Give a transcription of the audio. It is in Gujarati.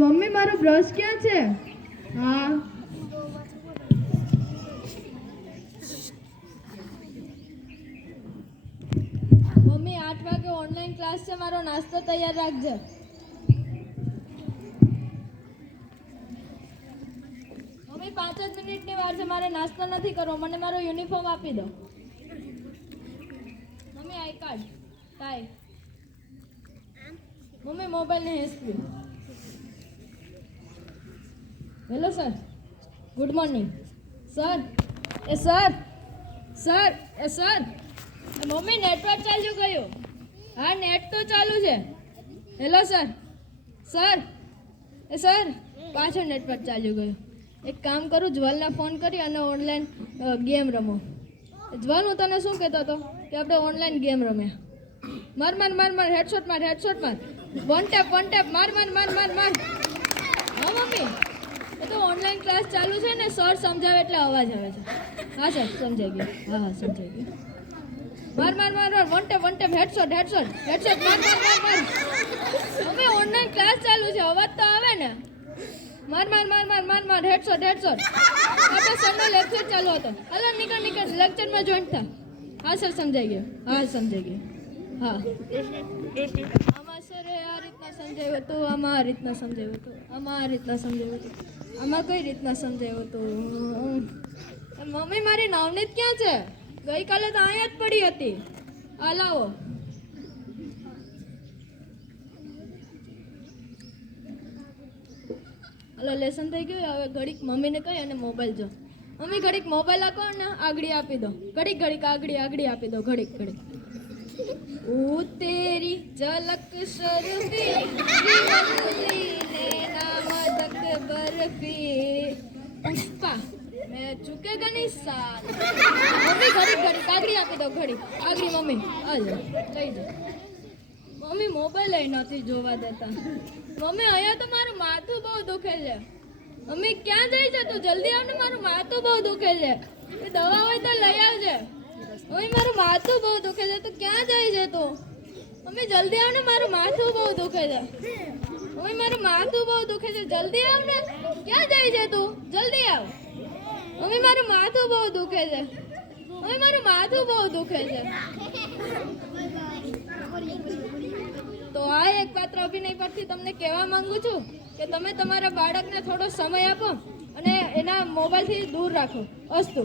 મમ્મી મારો બ્રશ ક્યાં છે? હા મમ્મી 8 વાગે ઓનલાઈન ક્લાસ છે, મારો નાસ્તો તૈયાર રાખજે. મમ્મી 5 જ મિનિટની વાર છે, મારે નાસ્તો નથી કરવો, મને મારો યુનિફોર્મ આપી દો. Mummy I card, tie. Mummy mobile ને history. Hello sir, good morning sir. Sir sir sir. Mummy network ચાલુ ગયું. હા નેટ તો ચાલુ છે. Hello sir. સર સર પાછળ નેટવર્ક ચાલુ ગયું. એક કામ કરું, જ્વલને ફોન કરી અને ઓનલાઈન ગેમ રમો. જ્વલ, હું તને શું કહેતો હતો કે આપણે ઓનલાઈન ગેમ રમે. માર માર માર માર, હેડશોટ માર, હેડશોટ માર, વન ટેપ માર માર માર માર માર. હા મમ્મી, એ તો ઓનલાઈન ક્લાસ ચાલુ છે ને, સર સમજાવે એટલે અવાજ આવે છે. હા સર સમજાઈ ગયું. હા સમજાઈ ગયું. માર માર માર માર, one tap headshot headshot headshot માર માર માર માર. મમ્મી ઓનલાઈન ક્લાસ ચાલુ છે, અવાજ તો આવે ને. માર માર માર માર માર માર, હેડશોટ હેડશોટ. આપણે સરનો લેક્ચર ચાલુ હતો. હાલો નીકળ લેક્ચરમાં જોઈન્ટ થા. હા સર સમજાઈ ગયું. હા સમજાઈ ગયું. હા આમાં સરે આ રીતના સમજાવ્યું હતું, આમાં આ રીતના સમજાવ્યું હતું, આમાં આ રીતના સમજાવ્યું હતું, આમાં કઈ રીતના સમજાવ્યું હતું. મમ્મી મારી નવનીત ક્યાં છે? ગઈકાલે તો અહીંયા જ પડી હતી. આ લાવો. હલો લેસન થઈ ગયું. હવે ઘડીક મમ્મીને કહી અને મોબાઈલ જો. મમ્મી ઘડીક મોબાઈલ આપો ને આગળ આપી દો. ઘડીક આગળ આપી દો. ઘડીક ઓ તેરી ઝલક શરફી નામદક બરફી પુષ્પા મેં ચૂકેગા નહીં સાલ. મમ્મી ઘડીક આગળ આપી દો. ઘડીક આગળ મમ્મી હાલો લઈ જાઓ. મમ્મી મોબાઈલ નથી જોવા દેતા. મમ્મી અહીંયા તો મારું માથું બહુ દુખે છે. મમ્મી ક્યાં જાય છે તું? જલ્દી આવ ને, મારું માથું બહુ દુખે છે. એ દવા હોય તો લઈ આવજે. મમ્મી મારું માથું બહુ દુખે છે. તું ક્યાં જાય છે તું? મમ્મી જલ્દી આવ ને, મારું માથું બહુ દુખે છે. મમ્મી મારું માથું બહુ દુખે છે. જલ્દી આવ ને. ક્યાં જાય છે તું? જલ્દી આવ. મમ્મી મારું માથું બહુ દુખે છે. મમ્મી મારું માથું બહુ દુખે છે. તો આ એક પાત્ર અભિનય પરથી તમને કહેવા માંગુ છું કે તમે તમારા બાળકને થોડો સમય આપો અને એના મોબાઈલથી દૂર રાખો. અસ્તુ.